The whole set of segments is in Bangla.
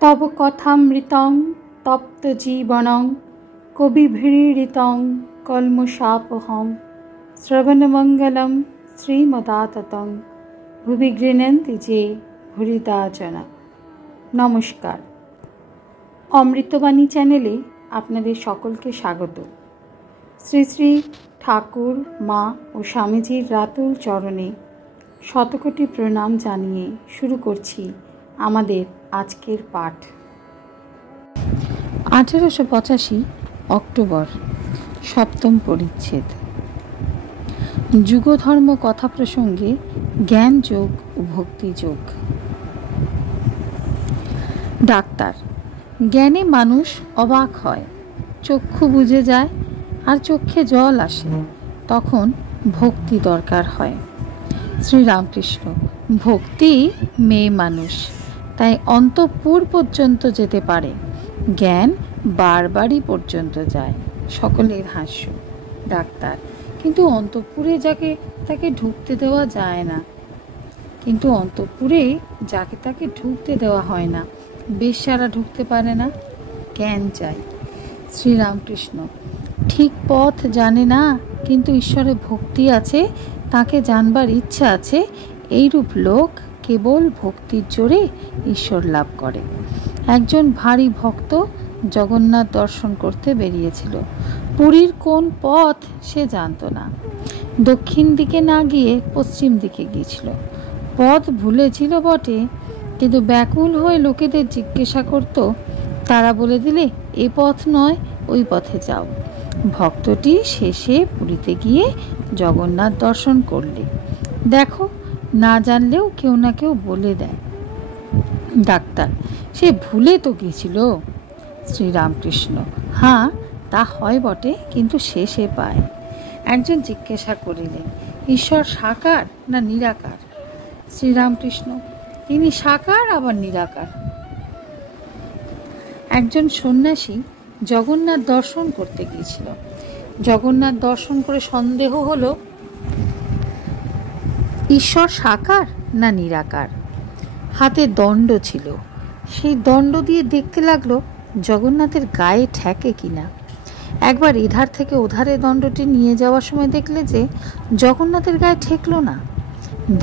তব কথামৃতং তপ্ত জীবনং কবিভিড়িতং কলমশাপহম শ্রবণমঙ্গলম শ্রীমদাততং ভুবি গৃহন্তি যে ভুরিদা জনা। নমস্কার, অমৃতবাণী চ্যানেলে আপনাদের সকলকে স্বাগত। শ্রী শ্রী ঠাকুর, মা ও স্বামীজির রাতুল চরণে শতকোটি প্রণাম জানিয়ে শুরু করছি আমাদের আজকের পাঠ। 1885 অক্টোবর, সপ্তম পরিচ্ছেদ। যুগধর্ম কথা প্রসঙ্গে জ্ঞান যোগ ও ভক্তি যোগ। ডাক্তার, জ্ঞানে মানুষ অবাক হয়, চক্ষু বুজে যায় আর চোখে জল আসে, তখন ভক্তি দরকার হয়। শ্রীরামকৃষ্ণ, ভক্তি মেয়ে মানুষ, তাই অন্তঃপুর পর্যন্ত যেতে পারে, জ্ঞান বারবারই পর্যন্ত যায়। সকলের হাস্য। ডাক্তার, কিন্তু অন্তঃপুরে তাকে ঢুকতে দেওয়া যায় না। কিন্তু অন্তঃপুরে যাকে তাকে ঢুকতে দেওয়া হয় না, বেশ্যারা ঢুকতে পারে না, জ্ঞান চাই। শ্রীরামকৃষ্ণ, ঠিক পথ জানে না, কিন্তু ঈশ্বরে ভক্তি আছে, তাকে জানবার ইচ্ছা আছে, এইরূপ লোক কেবল ভক্তির জোরে ঈশ্বর লাভ করে। একজন ভারী ভক্ত জগন্নাথ দর্শন করতে বেরিয়েছিল। পুরীর কোন পথ সে জানত না, দক্ষিণ দিকে না গিয়ে পশ্চিম দিকে গিয়েছিল। পথ ভুলেছিল বটে, কিন্তু ব্যাকুল হয়ে লোকেদের জিজ্ঞাসা করত, তারা বলে দিলে এ পথ নয়, ওই পথে যাও। ভক্তটি শেষে পুরীতে গিয়ে জগন্নাথ দর্শন করলে। দেখো, না জানলেও কেউ না কেউ বলে দেয়। ডাক্তার, সে ভুলে তো গিয়েছিল। শ্রীরামকৃষ্ণ, হ্যাঁ তা হয় বটে, কিন্তু শেষে পায়। একজন জিজ্ঞাসা করিলেন, ঈশ্বর সাকার না নিরাকার? শ্রীরামকৃষ্ণ, তিনি সাকার আবার নিরাকার। একজন সন্ন্যাসী জগন্নাথ দর্শন করতে গিয়েছিল। জগন্নাথ দর্শন করে সন্দেহ হলো ঈশ্বর সাকার না নিরাকার। হাতে দণ্ড ছিল, সেই দণ্ড দিয়ে দেখতে লাগলো জগন্নাথের গায়ে ঠেকে কিনা। একবার এধার থেকে ওধারে দণ্ডটি নিয়ে যাওয়ার সময় দেখলে যে জগন্নাথের গায়ে ঠেকলো না,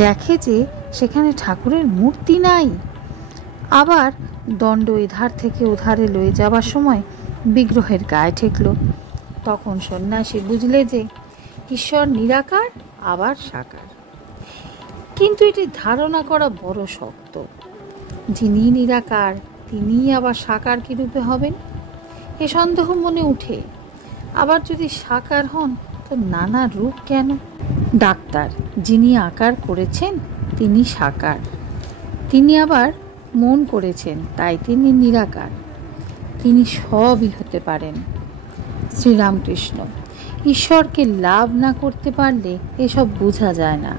দেখে যে সেখানে ঠাকুরের মূর্তি নাই। আবার দণ্ড এধার থেকে ওধারে লয়ে যাওয়ার সময় বিগ্রহের গায়ে ঠেকলো। তখন সন্ন্যাসী বুঝলে যে ঈশ্বর নিরাকার আবার সাকার। কিন্তু এটি ধারণা করা বড় শক্ত। যিনি নিরাকার তিনি আবার সাকার কি রূপে হবেন, এ সন্দেহ মনে উঠে। আবার যদি সাকার হন তো নানা রূপ কেন? ডাক্তার, যিনি আকার করেছেন তিনি সাকার, তিনি আবার মন করেছেন, তাই তিনি নিরাকার। তিনি সবই হতে পারেন। শ্রীরামকৃষ্ণ, ঈশ্বরকে লাভ না করতে পারলে এসব বোঝা যায় না।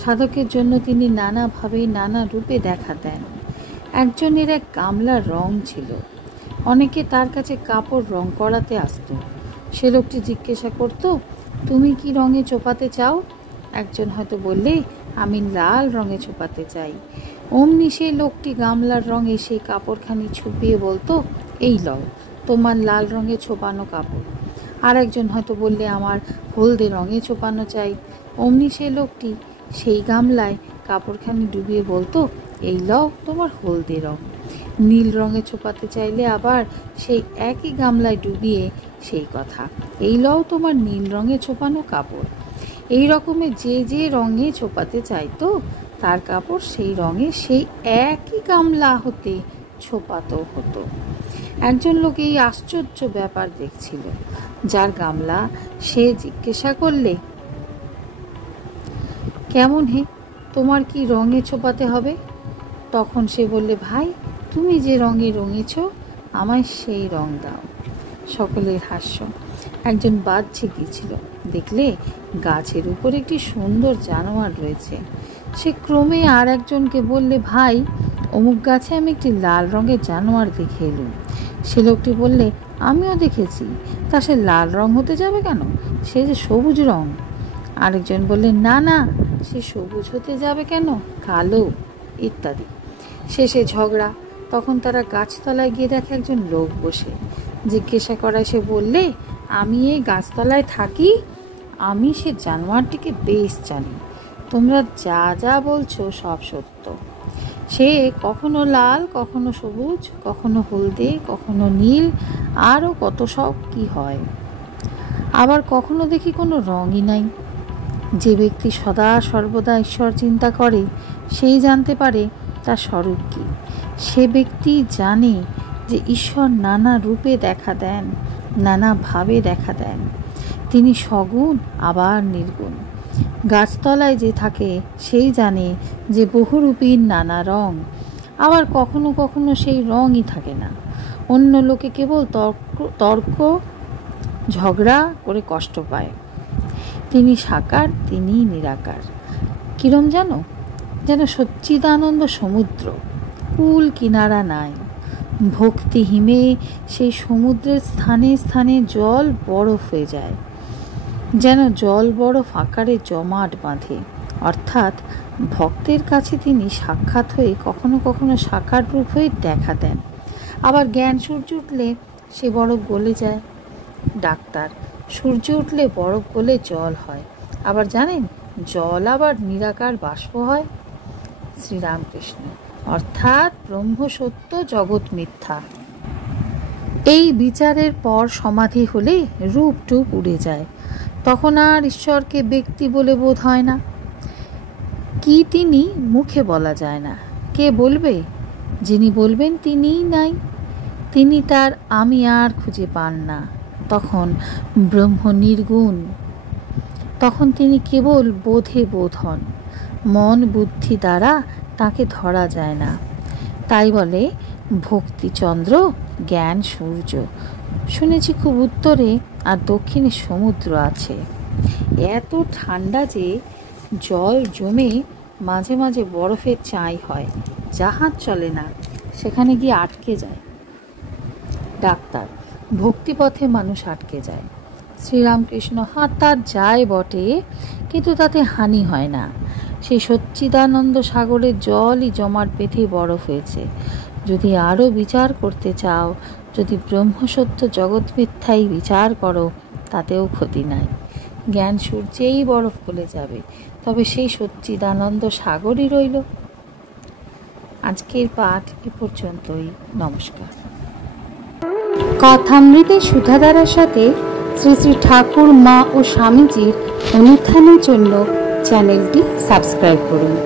সাধকের জন্য তিনি নানাভাবে নানা রূপে দেখা দেন। একজনের এক গামলার রং ছিল, অনেকে তার কাছে কাপড় রং করাতে আসত। সে লোকটি জিজ্ঞাসা করত, তুমি কি রঙে চোপাতে চাও? একজন হয়তো বললে, আমি লাল রঙে চোপাতে চাই। অমনি সেই লোকটি গামলার রঙে সেই কাপড়খানি ছুপিয়ে বলতো, এই লও তোমার লাল রঙে ছোপানো কাপড়। আর একজন হয়তো বললে, আমার হলদে রঙে ছোপানো চাই। অমনি সেই লোকটি সেই গামলায় কাপড়খানি ডুবিয়ে বলতো, এই লও তোমার হলদে রং। নীল রঙে ছোপাতে চাইলে আবার সেই একই গামলায় ডুবিয়ে সেই কথা, এই লও তোমার নীল রঙে ছোপানো কাপড়। এই রকমের যে যে রঙে ছোপাতে চাইতো তার কাপড় সেই রঙে সেই একই গামলা হতে ছোপাতো হতো। একজন লোক এই আশ্চর্য ব্যাপার দেখছিল। যার গামলা, সে জিজ্ঞাসা করলে, কেমন হে, তোমার কি রঙে ছোপাতে হবে? তখন সে বললে, ভাই তুমি যে রঙে রঙেছ আমায় সেই রং দাও। সকলের হাস্য। একজন বাজছে গিয়েছিল, দেখলে গাছের উপর একটি সুন্দর জানোয়ার রয়েছে। সে ক্রমে আর একজনকে বললে, ভাই অমুক গাছে আমি একটি লাল রঙের জানোয়ার দেখে এলুম। সে লোকটি বললে, আমিও দেখেছি, তা সে লাল রং হতে যাবে কেন, সে যে সবুজ রং। আরেকজন বললেন, না না, সে সবুজ হতে যাবে কেন, কালো, ইত্যাদি। শেষে ঝগড়া। তখন তারা গাছতলায় গিয়ে দেখে একজন লোক বসে। জিজ্ঞাসা করায় সে বললে, আমি এই গাছতলায় থাকি, আমি সে জানোয়ারটিকে বেশ জানি, তোমরা যা যা বলছো সব সত্য। সে কখনো লাল, কখনো সবুজ, কখনো হলদে, কখনো নীল, আরও কত সব কি হয়। আবার কখনো দেখি কোনো রঙই নাই। যে ব্যক্তি সদা সর্বদা ঈশ্বর চিন্তা করে সেই জানতে পারে তার স্বরূপ কী। সে ব্যক্তি জানে যে ঈশ্বর নানা রূপে দেখা দেন, নানাভাবে দেখা দেন। তিনি সগুণ আবার নির্গুণ। গাছতলায় যে থাকে সেই জানে যে বহুরূপীর নানা রং, আবার কখনো কখনো সেই রঙই থাকে না। অন্য লোকে কেবল তর্ক ঝগড়া করে কষ্ট পায়। তিনি সাকার, তিনি নিরাকার। কিরম যেন সচ্চিদানন্দ সমুদ্র, কুল কিনারা নাই। ভক্তি হিমে সেই সমুদ্রের স্থানে স্থানে জল বরফ হয়ে যায়, যেন জল বরফ আকারে জমাট বাঁধে। অর্থাৎ ভক্তের কাছে তিনি সাক্ষাৎ হয়ে কখনো কখনো সাকার রূপ হয়ে দেখা দেন। আবার জ্ঞান সূর্য উঠলে সে বরফ গলে যায়। ডাক্তার, সূর্য উঠলে বরফ গলে জল হয়। আবার জানেন, জল আবার নিরাকার বাষ্প হয়। শ্রীরামকৃষ্ণ। অর্থাৎ ব্রহ্ম সত্য, জগৎ মিথ্যা। এই বিচারের পর সমাধি হলে রূপ টুপ উড়ে যায়। তখন আর ঈশ্বরকে ব্যক্তি বলে বোধ হয় না। কি তিনি মুখে বলা যায় না। কে বলবে? যিনি বলবেন তিনিই নাই। তিনি তার আমি আর খুঁজে পান না। তখন ব্রহ্ম নির্গুণ। তখন তিনি কেবল বোধে বোধ হন। মন বুদ্ধি দ্বারা তাকে ধরা যায় না। তাই বলে ভক্তিচন্দ্র, জ্ঞান সূর্য। শুনেছি খুব উত্তরে আর দক্ষিণে সমুদ্র আছে। এত ঠান্ডা যে জল জমে মাঝে মাঝে বরফের চাই হয়, জাহাজ চলে না, সেখানে গিয়ে আটকে যায়। ডাক্তার, ভক্তিপথে মানুষ আটকে যায়। শ্রীরামকৃষ্ণ। তার যায় বটে, কিন্তু তাতে হানি হয় না। সেই সচ্চিদানন্দ সাগরের জলই জমাট বেঁধে বরফ হয়েছে। যদি আরও বিচার করতে চাও, যদি ব্রহ্মসত্য জগৎ মিথ্যাই বিচার করো, তাতেও ক্ষতি নাই। জ্ঞান সূর্যেই বরফ গলে যাবে, তবে সেই সচ্চিদানন্দ সাগরই রইল। আজকের পাঠ এ পর্যন্তই। নমস্কার। কথামৃতে সুধাধারার সাথে শ্রী শ্রী ঠাকুর, মা ও স্বামীজির অনুত্থানের জন্য চ্যানেলটি সাবস্ক্রাইব করুন।